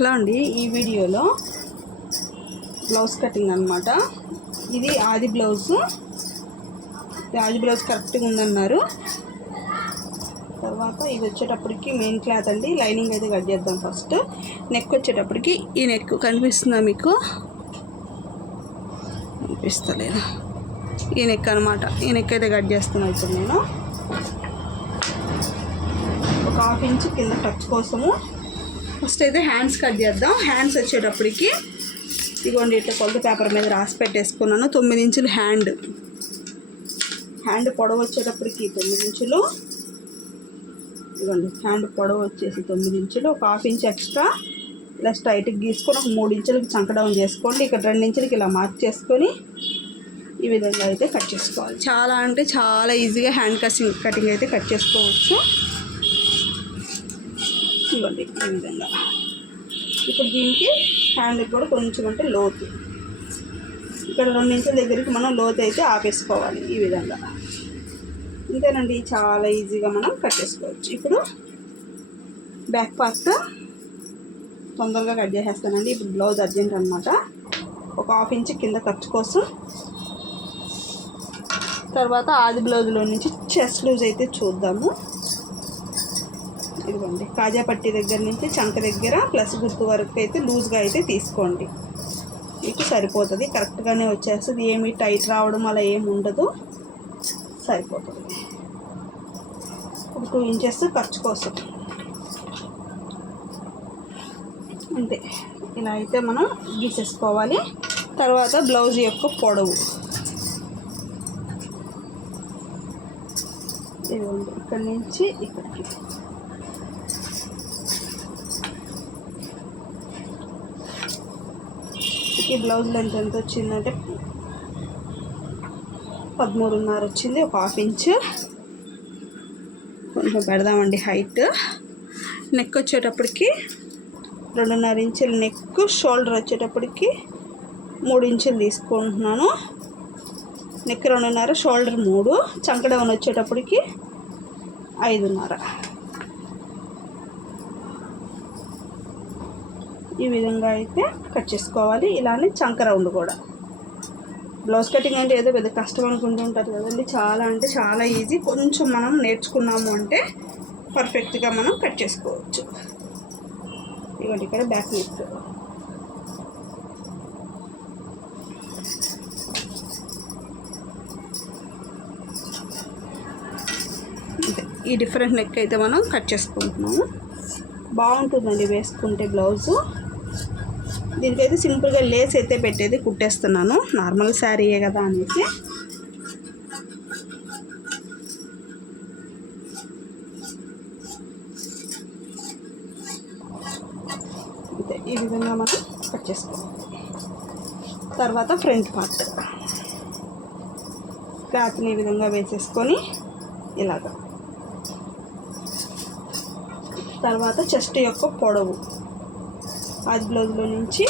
Hello అండి, ఈ వీడియోలో బ్లౌజ్ కటింగ్ అనమాట. ఇది ఆది బ్లౌజ్ కరెక్ట్గా ఉందన్నారు. తర్వాత ఇది వచ్చేటప్పటికి మెయిన్ క్లాత్ అండి. లైనింగ్ అయితే కట్ చేద్దాం. ఫస్ట్ నెక్ వచ్చేటప్పటికి ఈ నెక్ కనిపిస్తుందా మీకు? కనిపిస్తలేదు. ఈ నెక్ అనమాట. ఈ నెక్ అయితే కట్ చేస్తున్నాను ఇప్పుడు నేను. ఒక హాఫ్ ఇంచ్ కింద టచ్ కోసము ఫస్ట్ అయితే హ్యాండ్స్ కట్ చేద్దాం. హ్యాండ్స్ వచ్చేటప్పటికి ఇదిగోండి ఇట్లా కొలత పేపర్ మీద రాసి పెట్టేసుకున్నాను. 9 ఇంచులు హ్యాండ్ పొడవు వచ్చేటప్పటికి 9 ఇంచులు. ఇదిగోండి హ్యాండ్ పొడవు వచ్చేసి 9 ఇంచులు. ఒక హాఫ్ ఇంచ్ ఎక్స్ట్రా ఇలా స్ట్రైట్కి గీసుకొని ఒక 3 ఇంచులకి చంక డౌన్ చేసుకోండి. ఇక్కడ 2 ఇంచులకి ఇలా మార్క్ చేసుకొని ఈ విధంగా అయితే కట్ చేసుకోవాలి. చాలా అంటే చాలా ఈజీగా హ్యాండ్ కటింగ్ అయితే కట్ చేసుకోవచ్చు. ఇవ్వండి ఈ విధంగా. ఇప్పుడు దీనికి హ్యాండ్కి కూడా కొంచెం అంటే లోతు, ఇక్కడ 2 ఇంచుల దగ్గరికి మనం లోతు అయితే ఆపేసుకోవాలి. ఈ విధంగా ఇంతేనండి, చాలా ఈజీగా మనం కట్ చేసుకోవచ్చు. ఇప్పుడు బ్యాక్ పార్ట్ తొందరగా కట్ చేసేస్తానండి. ఇప్పుడు బ్లౌజ్ అర్జెంట్ అనమాట. ఒక హాఫ్ ఇంచ్ కింద ఖర్చు కోసం. తర్వాత ఆది బ్లౌజ్లో నుంచి చెస్ట్ లూజ్ అయితే చూద్దాము. ఇదిగోండి కాజా పట్టి దగ్గర నుంచి చంక దగ్గర ప్లస్ గుర్తు వరకు అయితే లూజ్గా అయితే తీసుకోండి. మీకు సరిపోతుంది, కరెక్ట్గానే వచ్చేస్తుంది. ఏమి టైట్ రావడం అలా ఏమి ఉండదు, సరిపోతుంది. ఒక 2 ఇంచెస్ ఖర్చు కోసం అంతే. ఇలా అయితే మనం గీసేసుకోవాలి. తర్వాత బ్లౌజ్ యొక్క పొడవు ఇదిగోండి ఇక్కడి నుంచి ఇక్కడికి. ఈ బ్లౌజ్ లెంత్ ఎంత వచ్చిందంటే 13.5 వచ్చింది. ఒక హాఫ్ ఇంచ్ కొంచెం పెడదామండి హైట్. నెక్ వచ్చేటప్పటికి 2.5 ఇంచులు నెక్. షోల్డర్ వచ్చేటప్పటికి 3 ఇంచులు తీసుకుంటున్నాను. నెక్ 2.5, షోల్డర్ 3, చంక డౌన్ వచ్చేటప్పటికి 5.5. ఈ విధంగా అయితే కట్ చేసుకోవాలి. ఇలానే చంక రౌండ్ కూడా. బ్లౌజ్ కటింగ్ అంటే ఏదో పెద్ద కష్టం అనుకుంటూ ఉంటారు కదండి. చాలా అంటే చాలా ఈజీ. కొంచెం మనం నేర్చుకున్నాము అంటే పర్ఫెక్ట్గా మనం కట్ చేసుకోవచ్చు. ఇవ్వండి ఇక్కడ బ్యాక్ నెక్. ఈ డిఫరెంట్ నెక్ అయితే మనం కట్ చేసుకుంటున్నాము. బాగుంటుందండి వేసుకుంటే బ్లౌజు. దీనికైతే సింపుల్గా లేస్ అయితే పెట్టేది కుట్టేస్తున్నాను, నార్మల్ శారీయే కదా అనేసి. అంతే, ఈ విధంగా మనం కట్ చేసుకోవాలి. తర్వాత ఫ్రంట్ పార్ట్ క్లాత్ని ఈ విధంగా వేసేసుకొని ఇలాగా. తర్వాత చెస్ట్ యొక్క పొడవు ఆది బ్లౌజ్లో నుంచి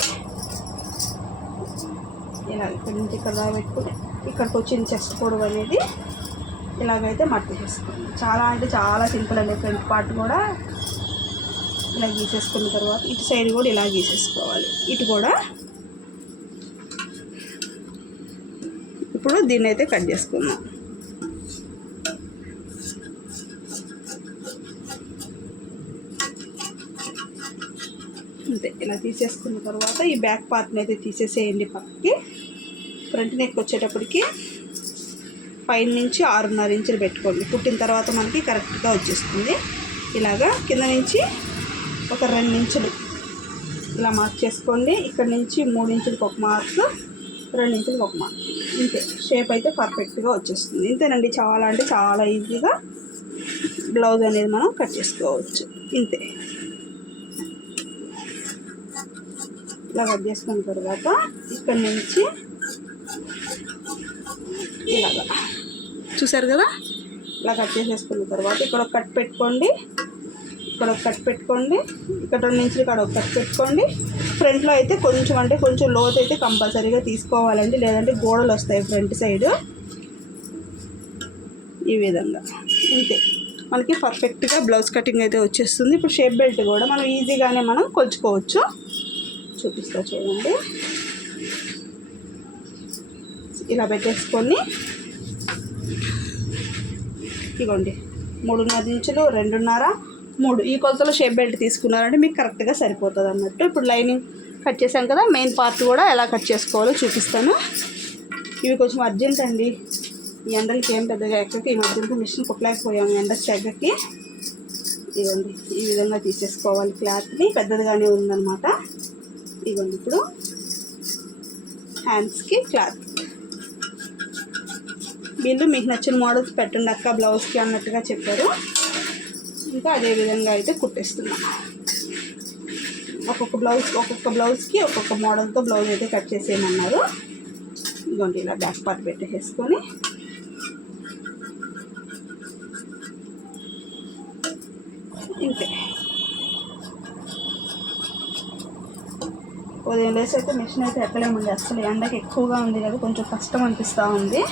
ఇలా ఇక్కడి నుంచి ఇక్కడ పెట్టుకుని ఇక్కడికి వచ్చిన చెస్ట్ పొడవు అనేది ఇలాగైతే మట్టి చేసుకోండి. చాలా అంటే చాలా సింపుల్ అండి. ఫ్రంట్ పార్ట్ కూడా ఇలా గీసేసుకున్న తర్వాత ఇటు సైడ్ కూడా ఇలా గీసేసుకోవాలి. ఇటు కూడా. ఇప్పుడు దీన్ని అయితే కట్ చేసుకుందాం. అంతే, ఇలా తీసేసుకున్న తర్వాత ఈ బ్యాక్ పార్ట్ని అయితే తీసేసేయండి పక్కకి. ఫ్రంట్ నెక్ వచ్చేటప్పటికి పైన నుంచి 6.5 ఇంచులు పెట్టుకోండి. కుట్టిన తర్వాత మనకి కరెక్ట్గా వచ్చేస్తుంది. ఇలాగా కింద నుంచి ఒక 2 ఇంచులు ఇలా మార్క్ చేసుకోండి. ఇక్కడ నుంచి 3 ఇంచులకు ఒక మార్క్, 2 ఇంచులకు ఒక మార్క్. ఇంతే, షేప్ అయితే పర్ఫెక్ట్గా వచ్చేస్తుంది. ఇంతేనండి, చాలా అంటే చాలా ఈజీగా బ్లౌజ్ అనేది మనం కట్ చేసుకోవచ్చు. ఇంతే, ఇలా కట్ చేసుకున్న తర్వాత ఇక్కడ నుంచి ఇలాగా చూసారు కదా, ఇలా కట్ చేసేసుకున్న తర్వాత ఇక్కడ ఒక కట్ పెట్టుకోండి, ఇక్కడ ఒక కట్ పెట్టుకోండి, ఇక్కడ 2 ఇంచులు ఇక్కడ ఒక కట్ పెట్టుకోండి. ఫ్రంట్లో అయితే కొంచెం అంటే కొంచెం లోతు అయితే కంపల్సరీగా తీసుకోవాలండి, లేదంటే గోడలు వస్తాయి ఫ్రంట్ సైడ్. ఈ విధంగా ఇంతే. మనకి పర్ఫెక్ట్గా బ్లౌజ్ కటింగ్ అయితే వచ్చేస్తుంది. ఇప్పుడు షేప్ బెల్ట్ కూడా మనం ఈజీగానే మనం కొలుచుకోవచ్చు. చూపిస్తా చూడండి. ఇలా పెట్టేసుకొని ఇగోండి 3.5 ఇంచులు, 2.5, 3 ఈ కొలతలో షేప్ బెల్ట్ తీసుకున్నారంటే మీకు కరెక్ట్గా సరిపోతుంది అన్నట్టు. ఇప్పుడు లైనింగ్ కట్ చేసాం కదా, మెయిన్ పార్ట్ కూడా ఎలా కట్ చేసుకోవాలో చూపిస్తాను. ఇవి కొంచెం అర్జెంట్ అండి, ఈ ఎండలకి ఏం పెద్దగా ఎక్కకి ఈ మధ్యలో మిషన్ కుట్టలేకపోయాము ఎండ చెగ్గకి. ఇవ్వండి ఈ విధంగా తీసేసుకోవాలి. క్లాత్ని పెద్దదిగానే ఉందన్నమాట. ఇవ్వండి ఇప్పుడు హ్యాండ్స్కి క్లాత్ వీళ్ళు మీకు నచ్చిన మోడల్స్ పెట్టండి అక్క బ్లౌజ్కి అన్నట్టుగా చెప్పారు. ఇంకా అదే విధంగా అయితే కుట్టేస్తున్నాం. ఒక్కొక్క బ్లౌజ్కి ఒక్కొక్క మోడల్తో బ్లౌజ్ అయితే కట్ చేసేయమన్నారు. ఇదిగోండి ఇలా బ్యాక్ పార్ట్ పెట్టేసుకొని ఇంతే. ఉదయం లేసి అయితే మిషన్ అయితే ఎక్కలేమండి, అసలు ఎండకి ఎక్కువగా ఉంది కదా, కొంచెం కష్టం అనిపిస్తూ ఉంది.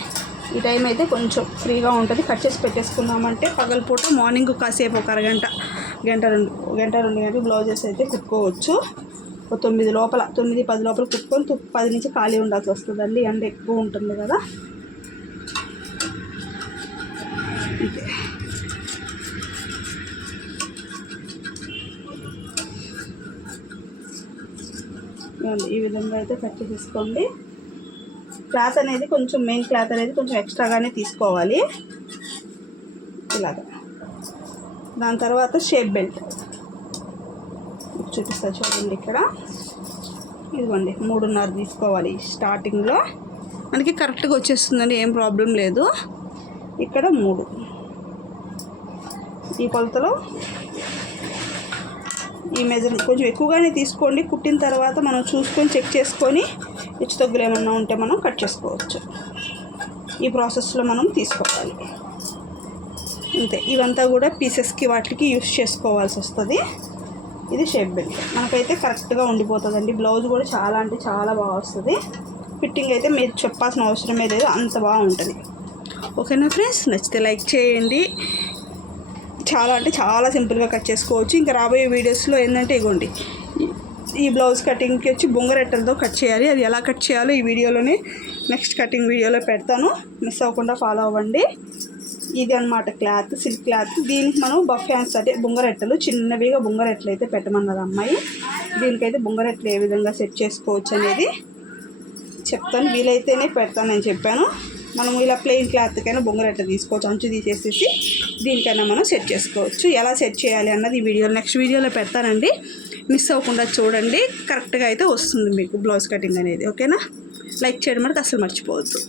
ఈ టైం అయితే కొంచెం ఫ్రీగా ఉంటుంది. కట్ చేసి పెట్టేసుకున్నామంటే పగలపూట మార్నింగ్ కాసేపు ఒక అరగంట, గంట 2 గంటలు బ్లౌజెస్ అయితే కుట్టుకోవచ్చు. 9 లోపల 9-10 లోపల కుట్టుకొని 10 నుంచి ఖాళీ ఉండాల్సి వస్తుందండి, ఎండ ఎక్కువ ఉంటుంది కదా. అంతే. ఈ విధంగా అయితే కట్ చేసేసుకోండి. క్లాత్ అనేది కొంచెం మెయిన్ క్లాత్ అనేది కొంచెం ఎక్స్ట్రాగానే తీసుకోవాలి ఇలాగా. దాని తర్వాత షేప్ బెల్ట్ చూపిస్తా చూడండి. ఇక్కడ ఇదిగోండి 3.5 తీసుకోవాలి. స్టార్టింగ్లో మనకి కరెక్ట్గా వచ్చేస్తుందండి, ఏం ప్రాబ్లం లేదు. ఇక్కడ 3 ఈ కొలతలో ఈ మెజర్మెంట్ కొంచెం ఎక్కువగానే తీసుకోండి. కుట్టిన తర్వాత మనం చూసుకొని చెక్ చేసుకొని హెచ్చు తగ్గులు ఏమన్నా ఉంటే మనం కట్ చేసుకోవచ్చు. ఈ ప్రాసెస్లో మనం తీసుకోవాలి. అంతే. ఇవంతా కూడా పీసెస్కి వాటికి యూస్ చేసుకోవాల్సి వస్తుంది. ఇది షేప్ బెల్ట్ మనకైతే కరెక్ట్గా ఉండిపోతుందండి. బ్లౌజ్ కూడా చాలా అంటే చాలా బాగా వస్తుంది. ఫిట్టింగ్ అయితే మీరు చెప్పాల్సిన అవసరమే లేదు, అంత బాగుంటుంది. ఓకేనా ఫ్రెండ్స్, నచ్చితే లైక్ చేయండి. చాలా అంటే చాలా సింపుల్గా కట్ చేసుకోవచ్చు. ఇంకా రాబోయే వీడియోస్లో ఏంటంటే ఇగోండి ఈ బ్లౌజ్ కటింగ్కి వచ్చి బొంగరెట్టలతో కట్ చేయాలి. అది ఎలా కట్ చేయాలో ఈ వీడియోలోనే నెక్స్ట్ కటింగ్ వీడియోలో పెడతాను, మిస్ అవ్వకుండా ఫాలో అవ్వండి. ఇది అనమాట క్లాత్, సిల్క్ క్లాత్. దీనికి మనం బఫ్ హ్యాండ్స్ అంటే బొంగరెట్టలు చిన్నవిగా బొంగరెట్టలు అయితే పెట్టమన్నది అమ్మాయి. దీనికైతే బొంగరెట్టలు ఏ విధంగా సెట్ చేసుకోవచ్చు అనేది చెప్తాను, వీలైతేనే పెడతానని చెప్పాను. మనం ఇలా ప్లెయిన్ క్లాత్కైనా బొంగరెట్ట తీసుకోవచ్చు, అంచు తీసేసేసి దీనికైనా మనం సెట్ చేసుకోవచ్చు. ఎలా సెట్ చేయాలి అన్నది ఈ వీడియో నెక్స్ట్ వీడియోలో పెడతానండి, మిస్ అవ్వకుండా చూడండి. కరెక్ట్గా అయితే వస్తుంది మీకు బ్లౌజ్ కటింగ్ అనేది. ఓకేనా, లైక్ చేయడం మనకు అసలు మర్చిపోవద్దు.